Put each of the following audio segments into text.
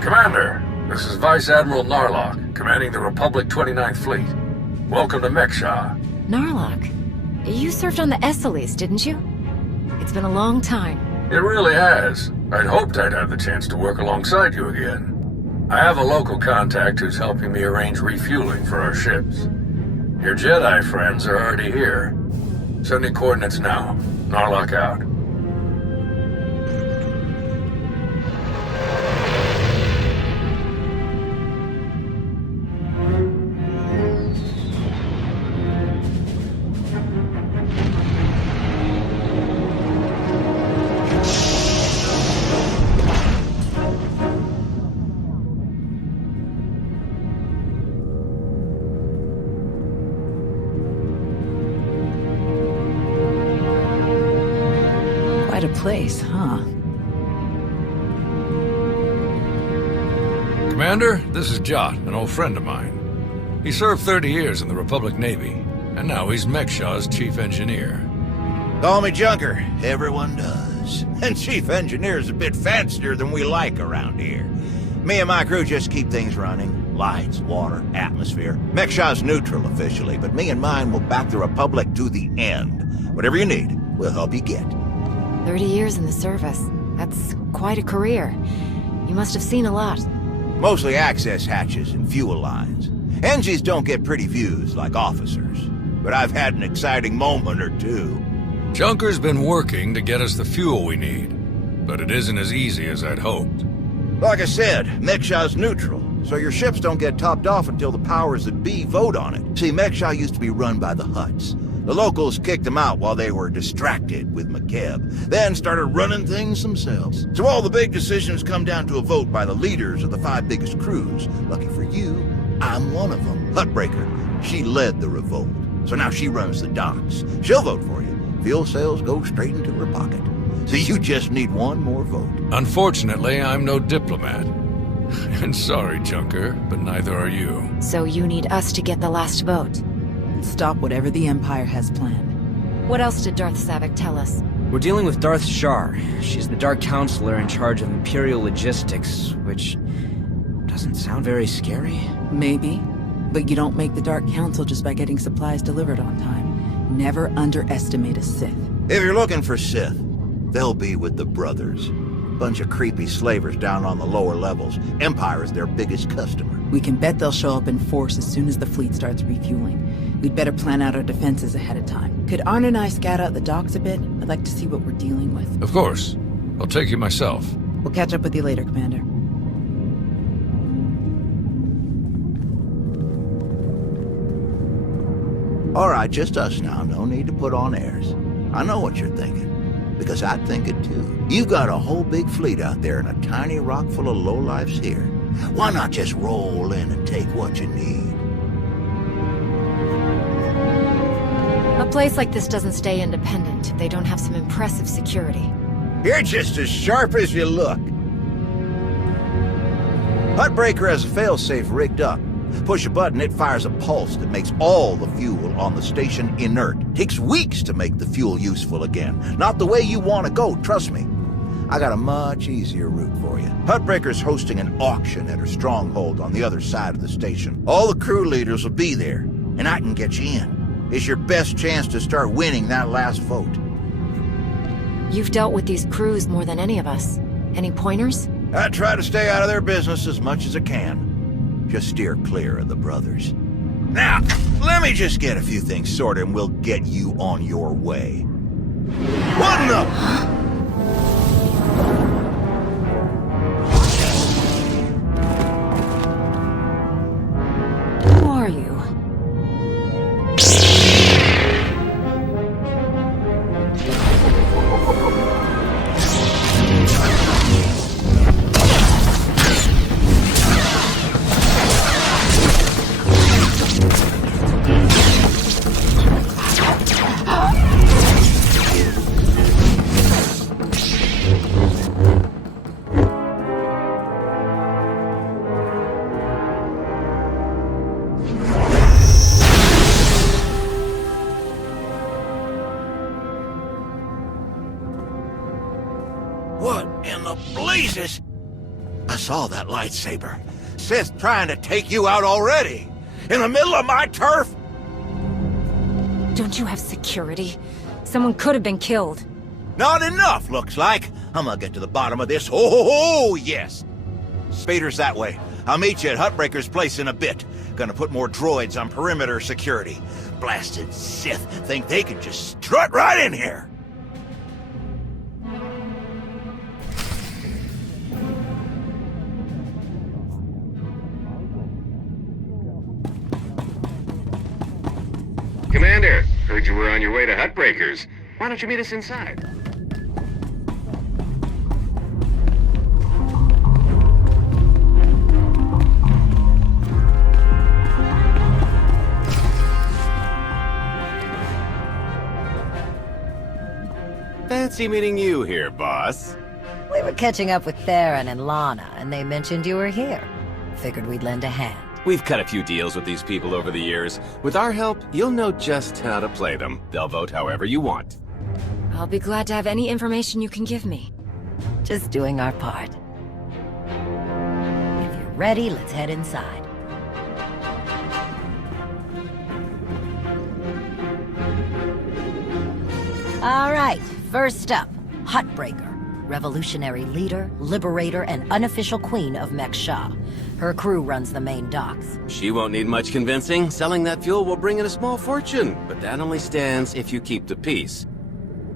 Commander, this is Vice Admiral Narlock, commanding the Republic 29th Fleet. Welcome to Mek-Sha. Narlock, you served on the SLEs, didn't you? It's been a long time. It really has. I'd hoped I'd have the chance to work alongside you again. I have a local contact who's helping me arrange refueling for our ships. Your Jedi friends are already here. Sending coordinates now. Narlock out. Quite a place, huh? Commander, this is Jot, an old friend of mine. He served 30 years in the Republic Navy, and now he's Mek-Sha's chief engineer. Call me Junker. Everyone does. And chief engineer's a bit fancier than we like around here. Me and my crew just keep things running. Lights, water, atmosphere. Mek-Sha's neutral officially, but me and mine will back the Republic to the end. Whatever you need, we'll help you get. 30 years in the service. That's quite a career. You must have seen a lot. Mostly access hatches and fuel lines. NGs don't get pretty views like officers. But I've had an exciting moment or two. Junker's been working to get us the fuel we need, but it isn't as easy as I'd hoped. Like I said, Mek-Sha's neutral, so your ships don't get topped off until the powers that be vote on it. See, Mek-Sha used to be run by the Hutts. The locals kicked them out while they were distracted with McKeb, then started running things themselves. So all the big decisions come down to a vote by the leaders of the 5 biggest crews. Lucky for you, I'm one of them. Huttbreaker, she led the revolt, so now she runs the docks. She'll vote for you. Fuel sales go straight into her pocket. So you just need one more vote. Unfortunately, I'm no diplomat. And sorry, Junker, but neither are you. So you need us to get the last vote. Stop whatever the Empire has planned. What else did Darth Savik tell us? We're dealing with Darth Shar. She's the Dark Counselor in charge of Imperial logistics, which doesn't sound very scary. Maybe, but you don't make the Dark Council just by getting supplies delivered on time. Never underestimate a Sith. If you're looking for Sith, they'll be with the Brothers. Bunch of creepy slavers down on the lower levels. Empire is their biggest customer. We can bet they'll show up in force as soon as the fleet starts refueling. We'd better plan out our defenses ahead of time. Could Arn and I scout out the docks a bit? I'd like to see what we're dealing with. Of course. I'll take you myself. We'll catch up with you later, Commander. All right, just us now. No need to put on airs. I know what you're thinking, because I think it too. You've got a whole big fleet out there and a tiny rock full of lowlifes here. Why not just roll in and take what you need? A place like this doesn't stay independent if they don't have some impressive security. You're just as sharp as you look. Huttbreaker has a failsafe rigged up. Push a button, it fires a pulse that makes all the fuel on the station inert. Takes weeks to make the fuel useful again. Not the way you want to go, trust me. I got a much easier route for you. Huttbreaker's hosting an auction at her stronghold on the other side of the station. All the crew leaders will be there, and I can get you in. It's your best chance to start winning that last vote. You've dealt with these crews more than any of us. Any pointers? I try to stay out of their business as much as I can. Just steer clear of the Brothers. Now, let me just get a few things sorted and we'll get you on your way. What in the... Who are you? I saw that lightsaber. Sith trying to take you out already. In the middle of my turf? Don't you have security? Someone could have been killed. Not enough, looks like. I'm gonna get to the bottom of this. Oh, yes. Spader's that way. I'll meet you at Hutbreaker's place in a bit. Gonna put more droids on perimeter security. Blasted Sith think they can just strut right in here. Commander, heard you were on your way to Hutbreaker's. Why don't you meet us inside? Fancy meeting you here, boss. We were catching up with Theron and Lana, and they mentioned you were here. Figured we'd lend a hand. We've cut a few deals with these people over the years. With our help, you'll know just how to play them. They'll vote however you want. I'll be glad to have any information you can give me. Just doing our part. If you're ready, let's head inside. All right, first up, Hutbreaker. Revolutionary leader, liberator, and unofficial queen of Mek-Sha. Her crew runs the main docks. She won't need much convincing. Selling that fuel will bring in a small fortune, but that only stands if you keep the peace.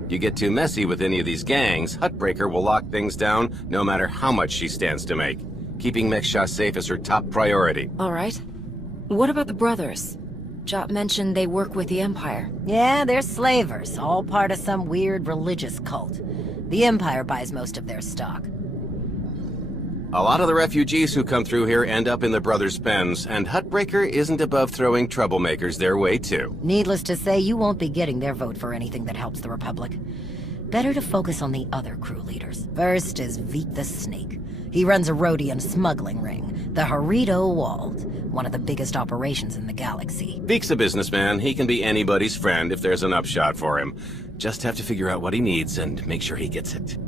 You get too messy with any of these gangs, Hutbreaker will lock things down no matter how much she stands to make. Keeping Mek-Sha safe is her top priority. All right. What about the brothers? Jot mentioned they work with the Empire. Yeah, they're slavers, all part of some weird religious cult. The Empire buys most of their stock. A lot of the refugees who come through here end up in the brothers' pens, and Hutbreaker isn't above throwing troublemakers their way too. Needless to say, you won't be getting their vote for anything that helps the Republic. Better to focus on the other crew leaders. First is Veek the Snake. He runs a Rhodian smuggling ring, the Harito Walled, one of the biggest operations in the galaxy. Veek's a businessman. He can be anybody's friend if there's an upshot for him. Just have to figure out what he needs and make sure he gets it.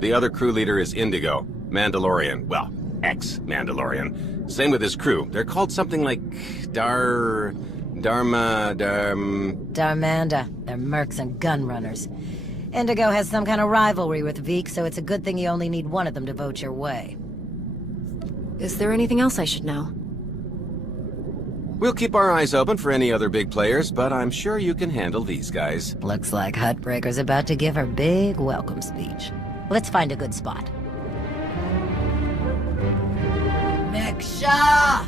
The other crew leader is Indigo, Mandalorian. Well, ex-Mandalorian. Same with his crew. They're called something like Darmanda. They're mercs and gun runners. Indigo has some kind of rivalry with Veek, so it's a good thing you only need one of them to vote your way. Is there anything else I should know? We'll keep our eyes open for any other big players, but I'm sure you can handle these guys. Looks like Hutbreaker's about to give her big welcome speech. Let's find a good spot. Mek-Sha!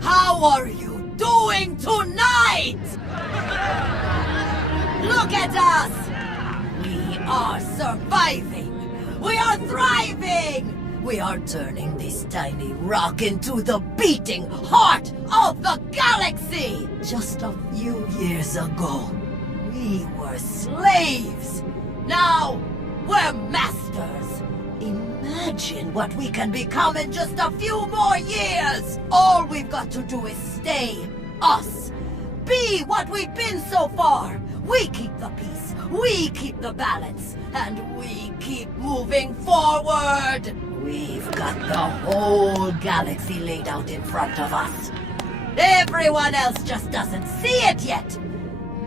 How are you doing tonight? Look at us! We are surviving! We are thriving! We are turning this tiny rock into the beating heart of the galaxy! Just a few years ago, we were slaves. Now, we're masters. Imagine what we can become in just a few more years. All we've got to do is stay us. Be what we've been so far. We keep the peace, we keep the balance, and we keep moving forward. We've got the whole galaxy laid out in front of us. Everyone else just doesn't see it yet.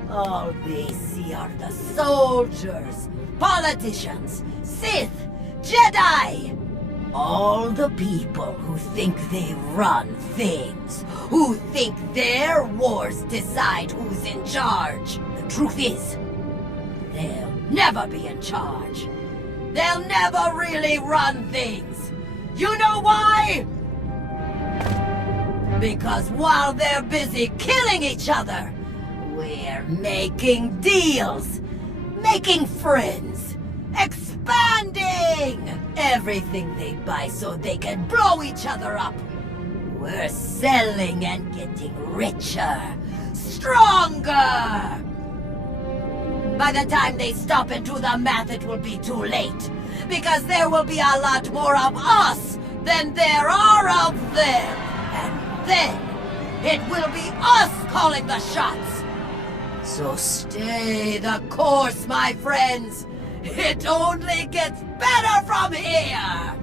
All they see are the soldiers, politicians, Sith, Jedi. All the people who think they run things, who think their wars decide who's in charge. The truth is, they'll never be in charge. They'll never really run things. You know why? Because while they're busy killing each other, we're making deals, making friends, expanding everything they buy so they can blow each other up. We're selling and getting richer, stronger. By the time they stop and do the math, it will be too late. Because there will be a lot more of us than there are of them. And then, it will be us calling the shots. So stay the course, my friends. It only gets better from here.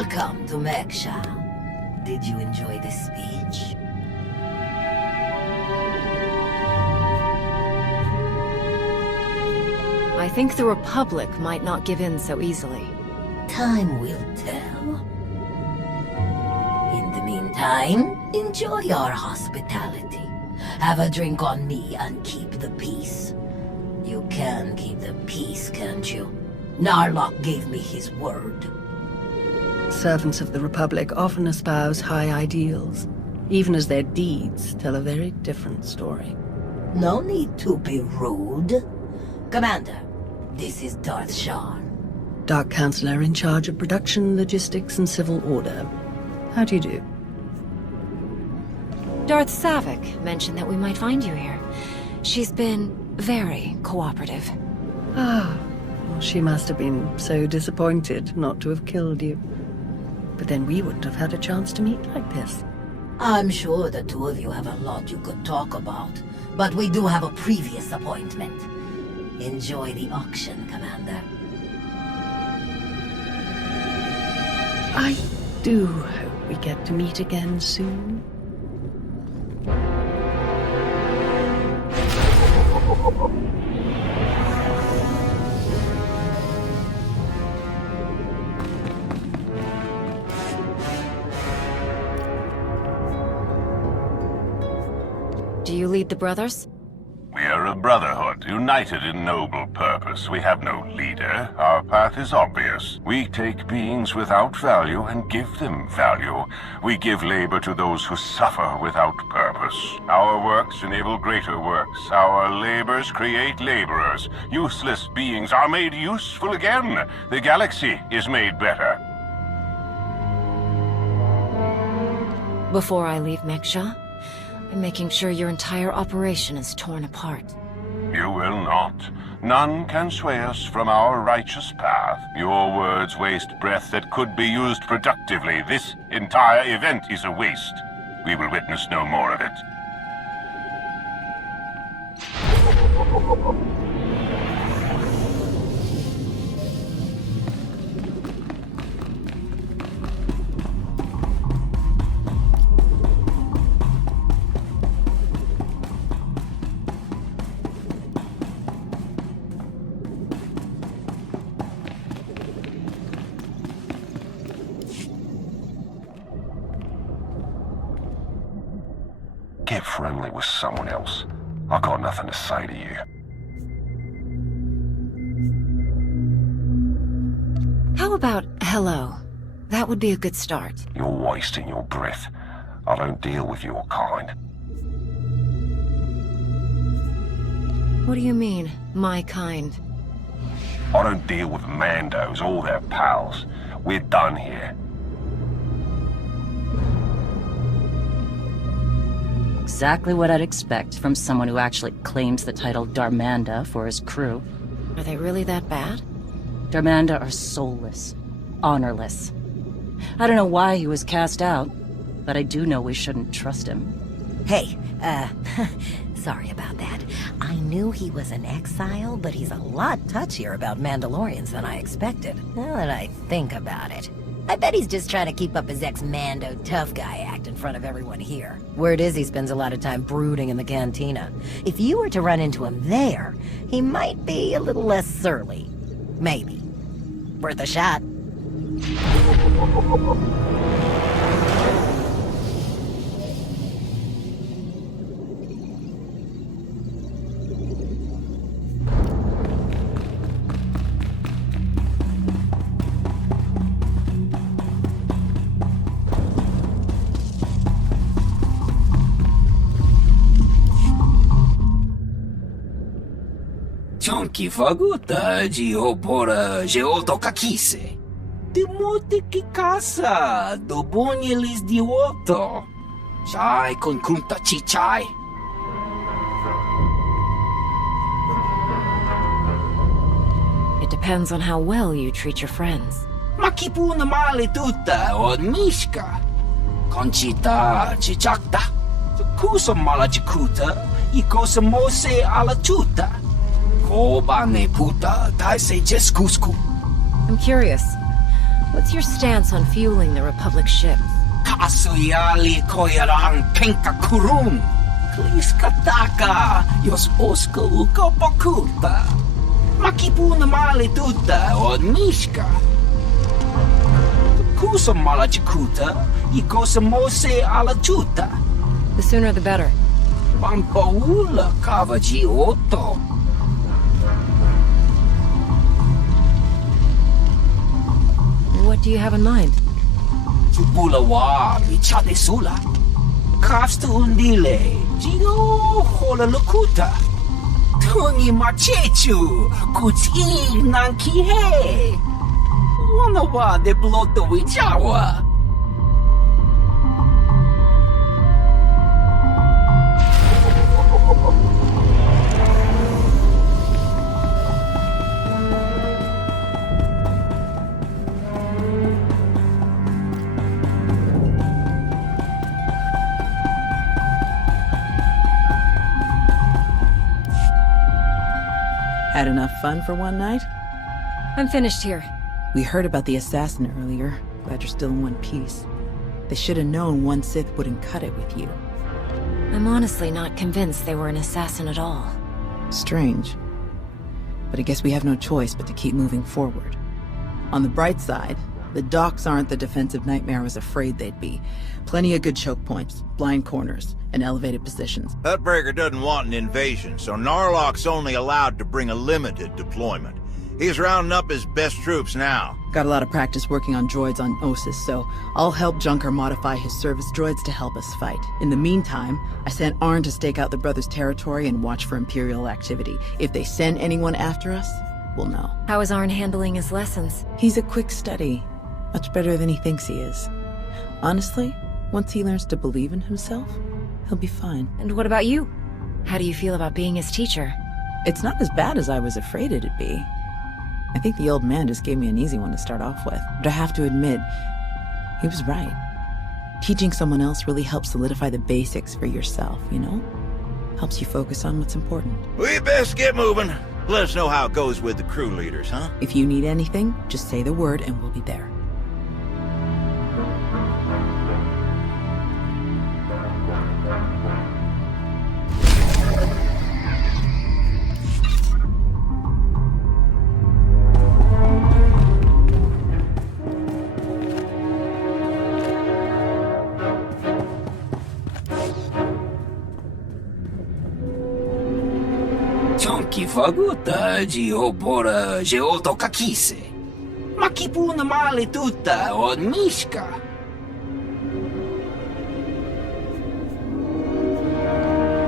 Welcome to Mek-Sha. Did you enjoy the speech? I think the Republic might not give in so easily. Time will tell. In the meantime, enjoy our hospitality. Have a drink on me and keep the peace. You can keep the peace, can't you? Narlock gave me his word. Servants of the Republic often espouse high ideals, even as their deeds tell a very different story. No need to be rude. Commander, this is Darth Shar. Dark Counselor in charge of production, logistics, and civil order. How do you do? Darth Savik mentioned that we might find you here. She's been very cooperative. Ah, well, she must have been so disappointed not to have killed you. But then we wouldn't have had a chance to meet like this. I'm sure the two of you have a lot you could talk about, but we do have a previous appointment. Enjoy the auction, Commander. I do hope we get to meet again soon. Do you lead the brothers? We are a brotherhood, united in noble purpose. We have no leader. Our path is obvious. We take beings without value and give them value. We give labor to those who suffer without purpose. Our works enable greater works. Our labors create laborers. Useless beings are made useful again. The galaxy is made better. Before I leave Mek-Sha, I'm making sure your entire operation is torn apart. You will not. None can sway us from our righteous path. Your words waste breath that could be used productively. This entire event is a waste. We will witness no more of it. Get friendly with someone else. I've got nothing to say to you. How about hello? That would be a good start. You're wasting your breath. I don't deal with your kind. What do you mean, my kind? I don't deal with Mandos or their pals. We're done here. Exactly what I'd expect from someone who actually claims the title Darmanda for his crew. Are they really that bad? Darmanda are soulless, honorless. I don't know why he was cast out, but I do know we shouldn't trust him. Hey, sorry about that. I knew he was an exile, but he's a lot touchier about Mandalorians than I expected. Now that I think about it. I bet he's just trying to keep up his ex-Mando tough guy act in front of everyone here. Word is he spends a lot of time brooding in the cantina. If you were to run into him there, he might be a little less surly. Maybe. Worth a shot. Chonki faguta geopora geotokakise. Demote que casa do bonyelis dioto. Chai con kunta chichai. It depends on how well you treat your friends. Makipuna male tuta od mishka. Conchita chichakta. Kusa mala chikuta. Ikosa mose ala tuta. I'm curious. What's your stance on fueling the Republic ships? Kasuyali koyarang penka kurun. Kliskataka yos oska uka bakuta. Makipuna mali tuta od mishka. Kusa malachikuta, ikosa mose ala chuta. The sooner the better. Pampaula kavaji oto. What do you have in mind? Chupula wa michade sula. Kafsta undile, jigo hola lukuta. Tungi machechu, kuti nanki he. Wana wa de bloto wichawa. Had enough fun for one night? I'm finished here. We heard about the assassin earlier. Glad you're still in one piece. They should have known one Sith wouldn't cut it with you. I'm honestly not convinced they were an assassin at all. Strange. But I guess we have no choice but to keep moving forward. On the bright side, the docks aren't the defensive nightmare I was afraid they'd be. Plenty of good choke points, blind corners, and elevated positions. Hutbreaker doesn't want an invasion, so Narlock's only allowed to bring a limited deployment. He's rounding up his best troops now. Got a lot of practice working on droids on Ossus, so I'll help Junker modify his service droids to help us fight. In the meantime, I sent Arn to stake out the Brothers' territory and watch for Imperial activity. If they send anyone after us, we'll know. How is Arn handling his lessons? He's a quick study. Much better than he thinks he is. Honestly, once he learns to believe in himself, he'll be fine. And what about you? How do you feel about being his teacher? It's not as bad as I was afraid it'd be. I think the old man just gave me an easy one to start off with. But I have to admit, he was right. Teaching someone else really helps solidify the basics for yourself, you know? Helps you focus on what's important. We best get moving. Let us know how it goes with the crew leaders, huh? If you need anything, just say the word and we'll be there. Chonki faguta geopora geoto kakise. Makipuna mali tuta od mishka.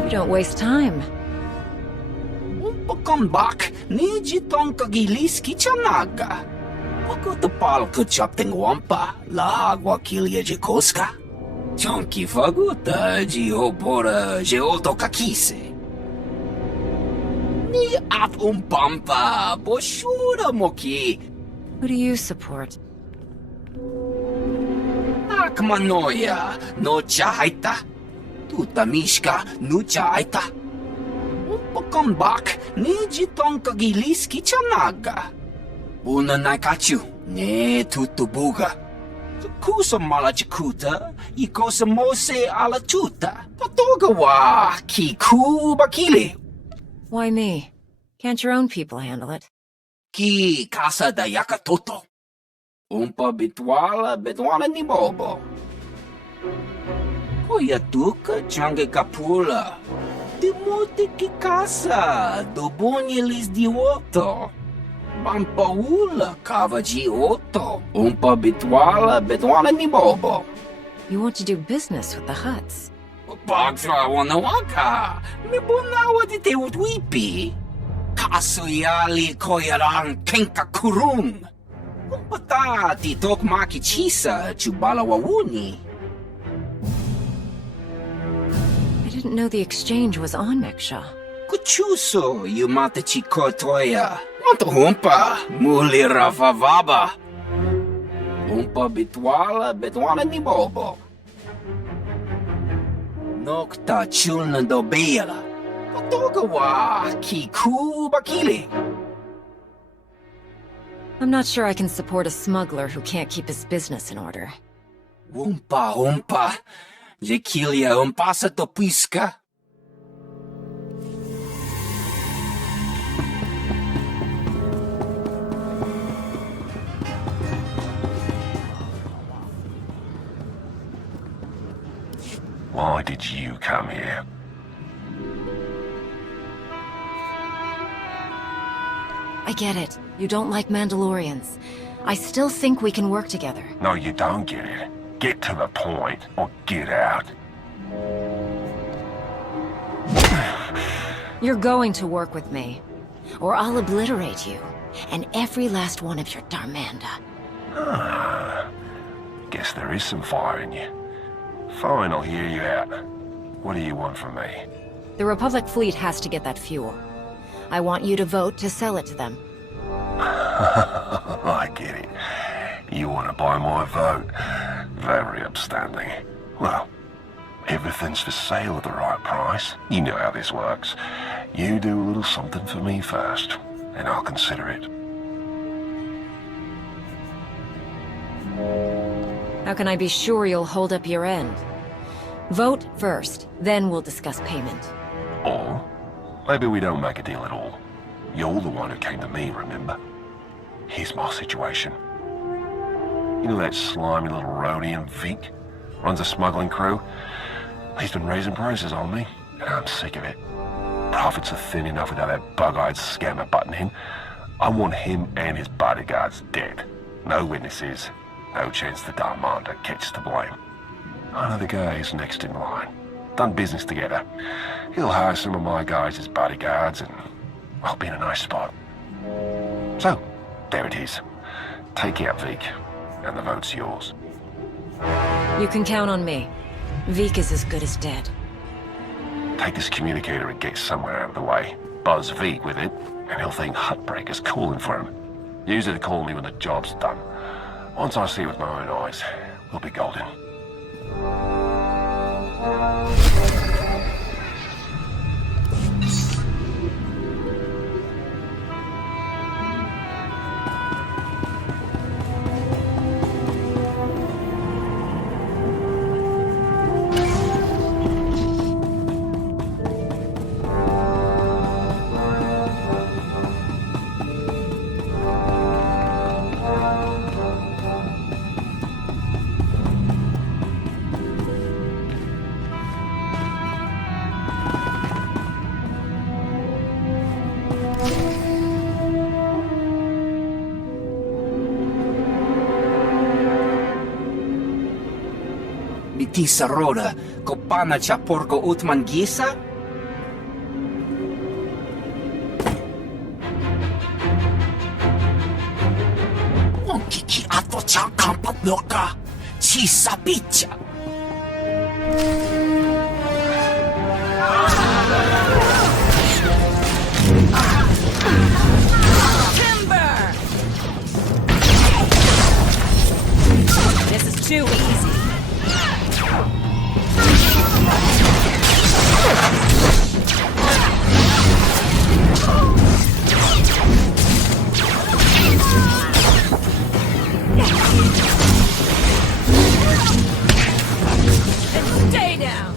You don't waste time. Umpakombak niji tonka giliski chanaga. Pakutapal kuchapting wampa la agua kilia jekoska. Chonki faguta geopora geoto kakise. Ni at umpampa boshura moki. Who do you support? Akmanoya no chaita. Tuta mishka no chaita. Umpakombak niji tonka giliski chanaga. Buna naikachu ne tutubuga. Kusa malachikuta, ikosa mose ala tuta. Patoga wa kiku bakili. Why me? Can't your own people handle it? Ki casa da yakatoto. Umpa bitwala ni bobo. Koya tuka change kapula. Timote ki casa, dobonyelis dioto. Pampaula kavaji oto. Umpa bitwala ni bobo. You want to do business with the Hutts? Bagtra wanawaka. Mibunawa di te utwipi. Kasuyali koyarang kenka kurung. Umpata di tokmaki chisa chubala wawuni. I didn't know the exchange was on Mek-Sha. Kuchuso yumata chikotoya. Wanto humpa muli rafavaba. Umpa bitwala ni bobo. Nokta chulna do bela. Patoga wa kiku bakili. I'm not sure I can support a smuggler who can't keep his business in order. Umpa, umpa. Jekilia umpa sa topiska. Why did you come here? I get it. You don't like Mandalorians. I still think we can work together. No, you don't get it. Get to the point, or get out. You're going to work with me, or I'll obliterate you, and every last one of your Darmanda. Guess there is some fire in you. Fine, I'll hear you out. What do you want from me? The Republic fleet has to get that fuel. I want you to vote to sell it to them. I get it. You want to buy my vote? Very upstanding. Well, everything's for sale at the right price. You know how this works. You do a little something for me first, and I'll consider it. How can I be sure you'll hold up your end? Vote first, then we'll discuss payment. Or maybe we don't make a deal at all. You're the one who came to me, remember? Here's my situation. You know that slimy little roadie in Vic? Runs a smuggling crew? He's been raising prices on me, and I'm sick of it. Profits are thin enough without that bug-eyed scammer butting in. I want him and his bodyguards dead. No witnesses. No chance the Darmanda gets to blame. I know the guy who's next in line. Done business together. He'll hire some of my guys as bodyguards, and I'll be in a nice spot. So, there it is. Take out Vic, and the vote's yours. You can count on me. Vic is as good as dead. Take this communicator and get somewhere out of the way. Buzz Vic with it, and he'll think Huttbreaker's calling for him. Use it to call me when the job's done. Once I see it with my own eyes, we'll be golden. Tisa roda, kopana cha porco utman gisa? Onkiki ato cha kampat loka, chisa picha. Timber! This is too easy. Stay down!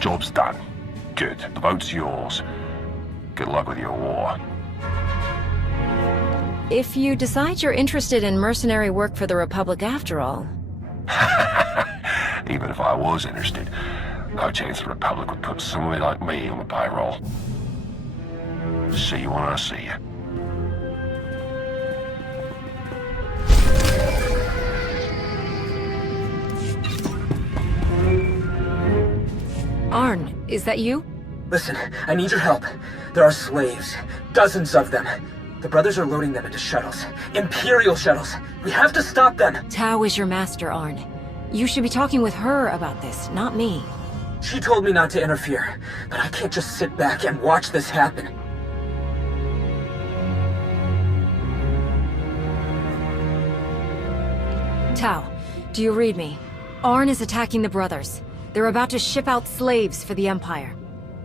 Job's done. Good. The vote's yours. Good luck with your war. If you decide you're interested in mercenary work for the Republic after all... Even if I was interested, no chance the Republic would put somebody like me on the payroll. See you when I see you. Arn, is that you? Listen, I need your help. There are slaves. Dozens of them. The brothers are loading them into shuttles. Imperial shuttles. We have to stop them. Tao is your master, Arn. You should be talking with her about this, not me. She told me not to interfere, but I can't just sit back and watch this happen. Tau, do you read me? Arn is attacking the brothers. They're about to ship out slaves for the Empire.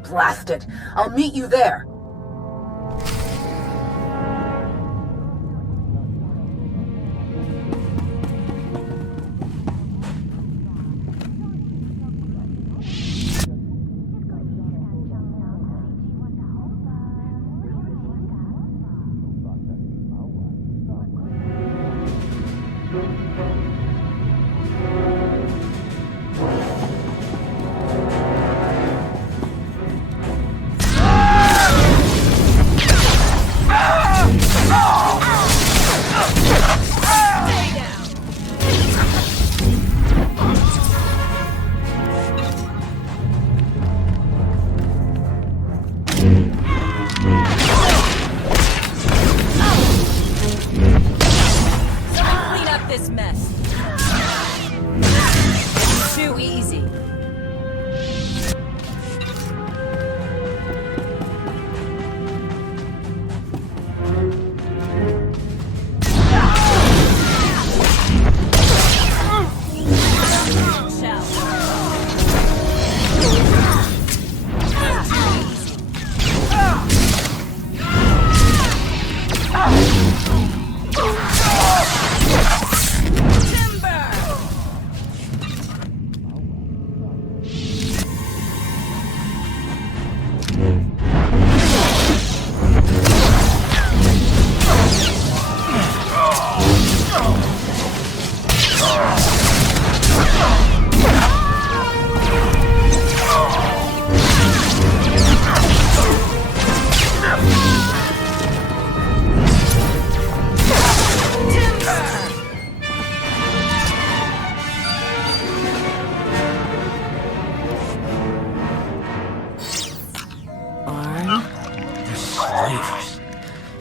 Blast it! I'll meet you there!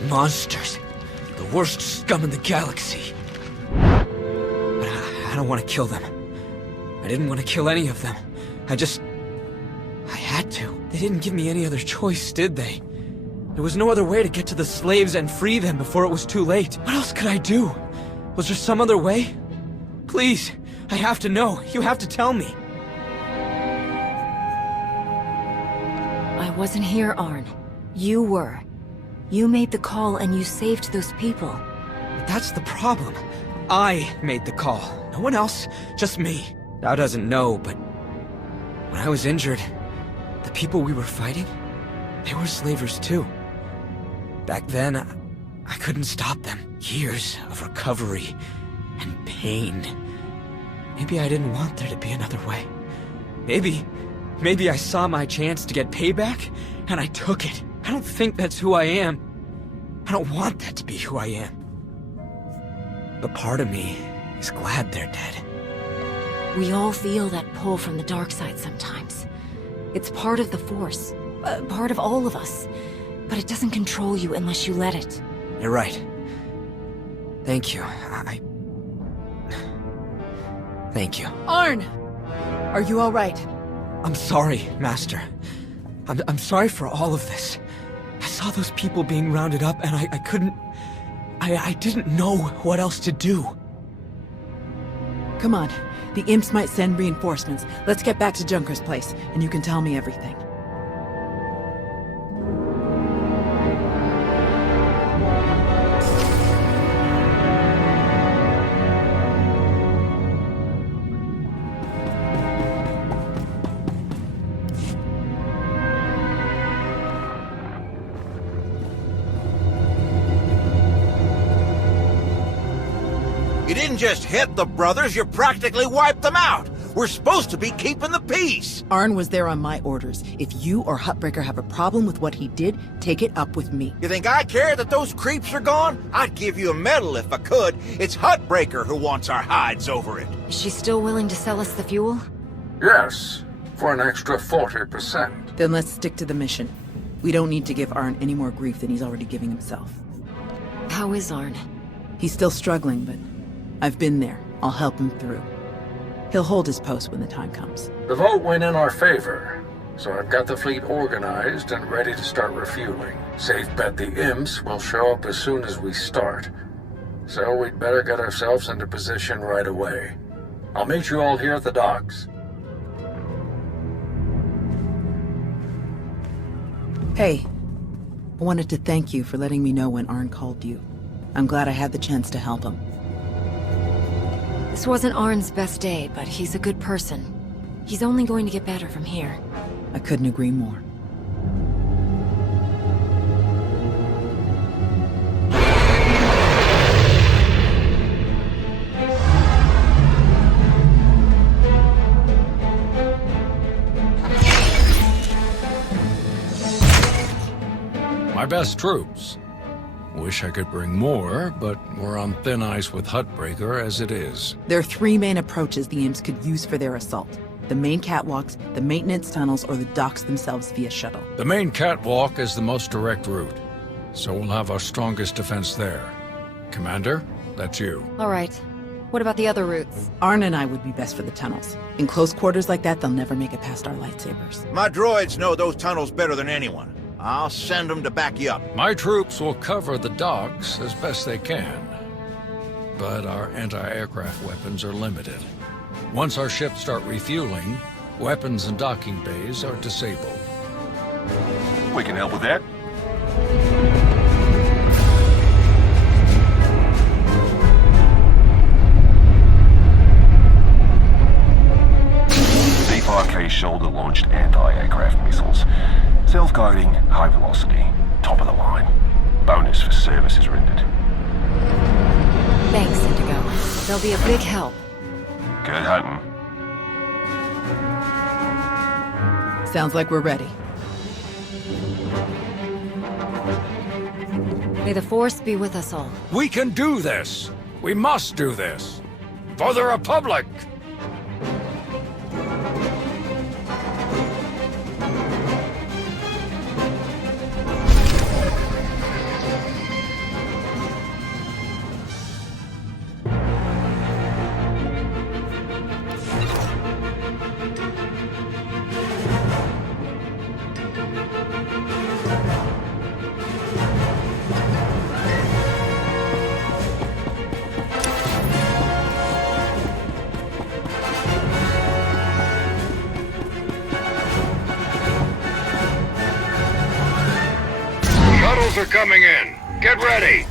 Monsters. The worst scum in the galaxy. But I don't want to kill them. I didn't want to kill any of them. I had to. They didn't give me any other choice, did they? There was no other way to get to the slaves and free them before it was too late. What else could I do? Was there some other way? Please, I have to know. You have to tell me. I wasn't here, Arn. You were. You made the call and you saved those people. But that's the problem. I made the call. No one else, just me. Thou doesn't know, but when I was injured, the people we were fighting, they were slavers too. Back then, I couldn't stop them. Years of recovery and pain. Maybe I didn't want there to be another way. Maybe I saw my chance to get payback, and I took it. I don't think that's who I am. I don't want that to be who I am. But part of me is glad they're dead. We all feel that pull from the dark side sometimes. It's part of the Force, part of all of us. But it doesn't control you unless you let it. You're right. Thank you. Thank you. Arn! Are you all right? I'm sorry, Master. I'm sorry for all of this. I saw those people being rounded up, and I couldn't... I didn't know what else to do. Come on. The imps might send reinforcements. Let's get back to Junker's place, and you can tell me everything. You didn't just hit the brothers, you practically wiped them out. We're supposed to be keeping the peace. Arn was there on my orders. If you or Huttbreaker have a problem with what he did, take it up with me. You think I care that those creeps are gone? I'd give you a medal if I could. It's Huttbreaker who wants our hides over it. Is she still willing to sell us the fuel? Yes, for an extra 40%. Then let's stick to the mission. We don't need to give Arn any more grief than he's already giving himself. How is Arn? He's still struggling, but I've been there. I'll help him through. He'll hold his post when the time comes. The vote went in our favor, so I've got the fleet organized and ready to start refueling. Safe bet the imps will show up as soon as we start. so we'd better get ourselves into position right away. I'll meet you all here at the docks. Hey, I wanted to thank you for letting me know when Arn called you. I'm glad I had the chance to help him. This wasn't Arn's best day, but he's a good person. He's only going to get better from here. I couldn't agree more. My best troops. Wish I could bring more, but we're on thin ice with Huttbreaker as it is. There are 3 main approaches the Imps could use for their assault. The main catwalks, the maintenance tunnels, or the docks themselves via shuttle. The main catwalk is the most direct route, so we'll have our strongest defense there. Commander, that's you. All right. What about the other routes? Arn and I would be best for the tunnels. In close quarters like that, they'll never make it past our lightsabers. My droids know those tunnels better than anyone. I'll send them to back you up. My troops will cover the docks as best they can, but our anti-aircraft weapons are limited. Once our ships start refueling, weapons and docking bays are disabled. We can help with that. C5K shoulder-launched anti-aircraft missiles. Self-guiding, high velocity, top of the line. Bonus for services rendered. Thanks, Indigo. They'll be a big help. Good hunting. Sounds like we're ready. May the Force be with us all. We can do this! We must do this! For the Republic! Shuttles are coming in. Get ready.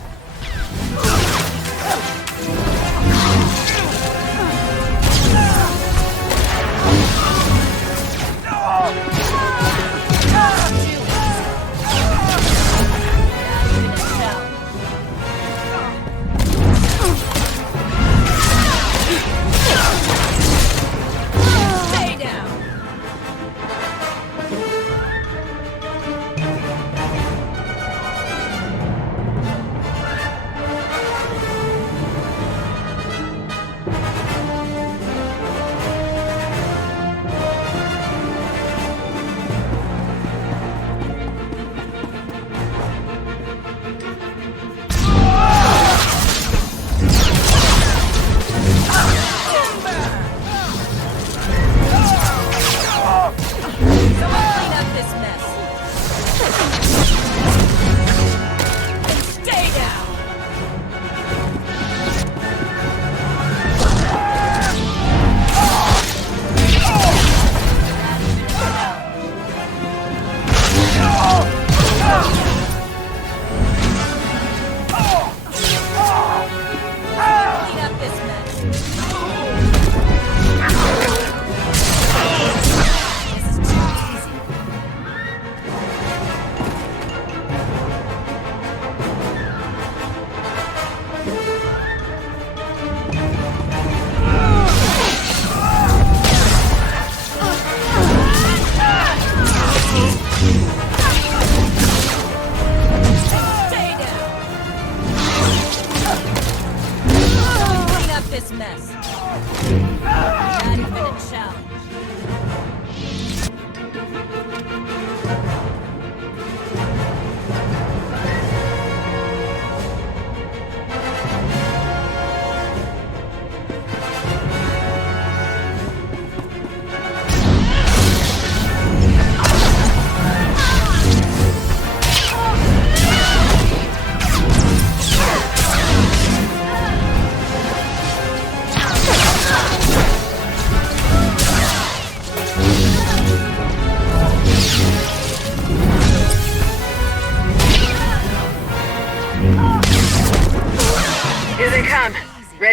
Stay down.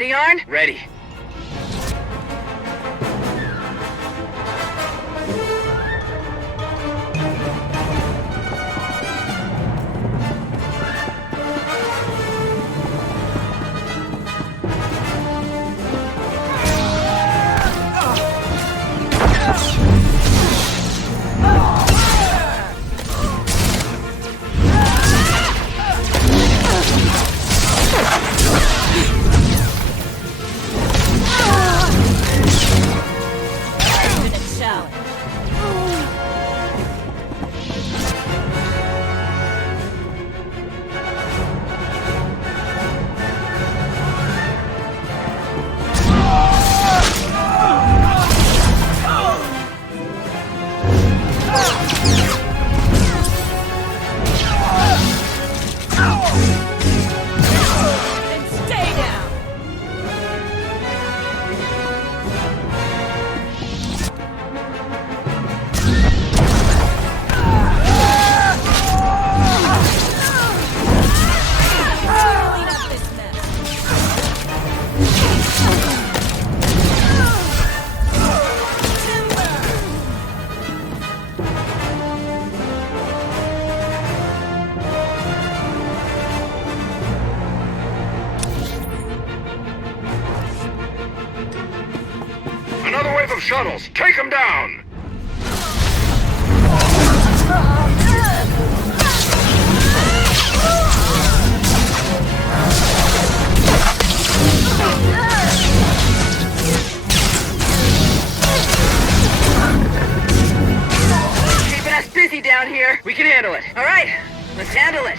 Ready, Arn? Ready. Another wave of shuttles! Take them down! Keeping us busy down here. We can handle it. All right, let's handle it.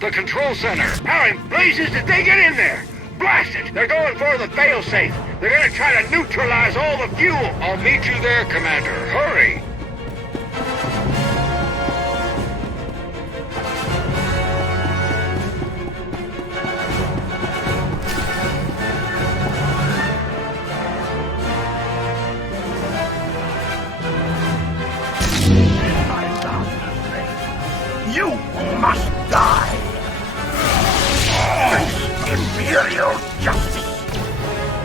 The control center! How in blazes did they get in there? Blast it! They're going for the failsafe! They're gonna try to neutralize all the fuel! I'll meet you there, Commander. Hurry! You must die! Imperial justice!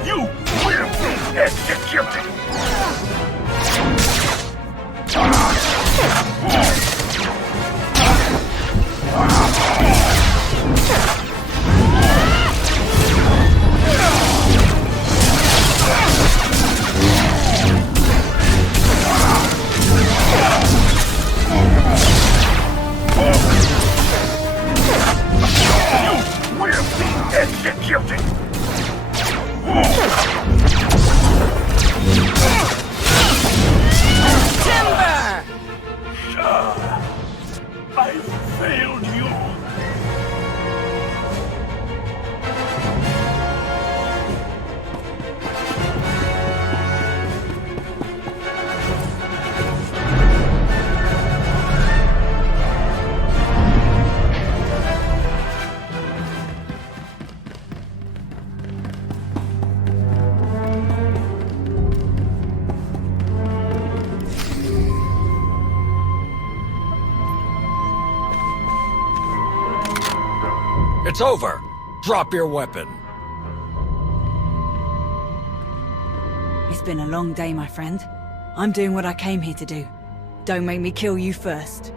You will be executed! It's over. Drop your weapon. It's been a long day, my friend. I'm doing what I came here to do. Don't make me kill you first.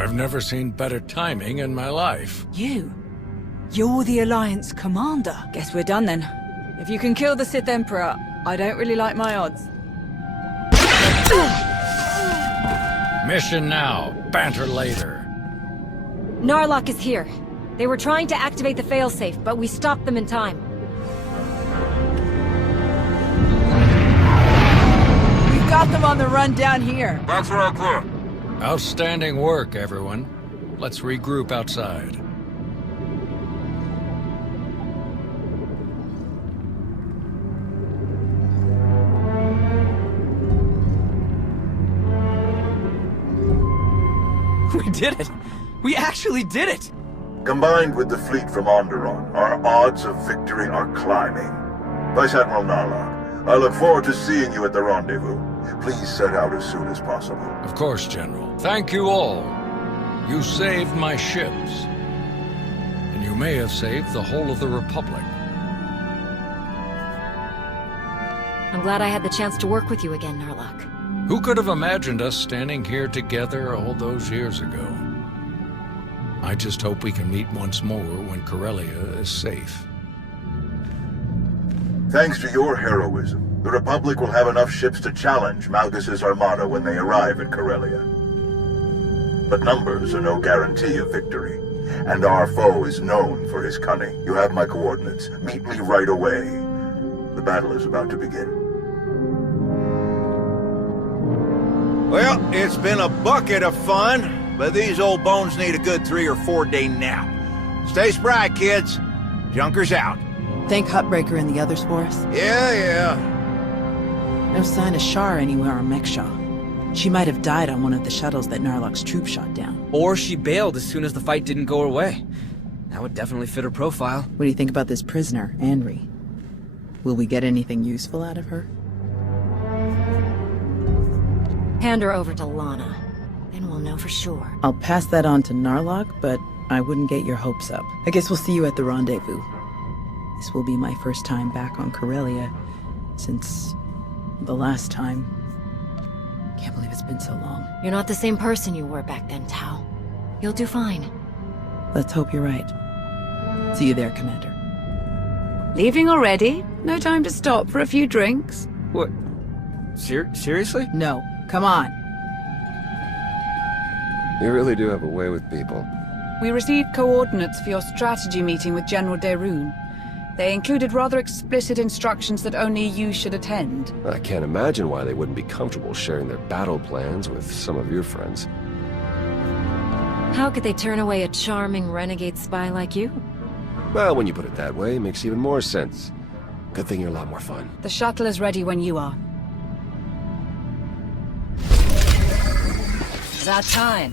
I've never seen better timing in my life. You're the Alliance commander. Guess we're done then. If you can kill the Sith Emperor, I don't really like my odds. Mission now, banter later. Narlock is here. They were trying to activate the failsafe, but we stopped them in time. We've got them on the run down here. That's all clear. Outstanding work, everyone. Let's regroup outside. We did it! We actually did it! Combined with the fleet from Onderon, our odds of victory are climbing. Vice Admiral Narlock, I look forward to seeing you at the rendezvous. Please set out as soon as possible. Of course, General. Thank you all. You saved my ships. And you may have saved the whole of the Republic. I'm glad I had the chance to work with you again, Narlock. Who could have imagined us standing here together all those years ago? I just hope we can meet once more when Corellia is safe. Thanks to your heroism, the Republic will have enough ships to challenge Malgus' armada when they arrive at Corellia. But numbers are no guarantee of victory, and our foe is known for his cunning. You have my coordinates. Meet me right away. The battle is about to begin. Well, it's been a bucket of fun, but these old bones need a good 3 or 4 day nap. Stay spry, kids. Junker's out. Think Huttbreaker and the others for us? Yeah. No sign of Shar anywhere on Mek-Sha. She might have died on one of the shuttles that Narlock's troop shot down. Or she bailed as soon as the fight didn't go her way. That would definitely fit her profile. What do you think about this prisoner, Anri? Will we get anything useful out of her? Hand her over to Lana. Then we'll know for sure. I'll pass that on to Narlock, but I wouldn't get your hopes up. I guess we'll see you at the rendezvous. This will be my first time back on Corellia since the last time. Can't believe it's been so long. You're not the same person you were back then, Tau. You'll do fine. Let's hope you're right. See you there, Commander. Leaving already? No time to stop for a few drinks? What? Seriously? No. Come on. You really do have a way with people. We received coordinates for your strategy meeting with General Derun. They included rather explicit instructions that only you should attend. I can't imagine why they wouldn't be comfortable sharing their battle plans with some of your friends. How could they turn away a charming renegade spy like you? Well, when you put it that way, it makes even more sense. Good thing you're a lot more fun. The shuttle is ready when you are. It's our time.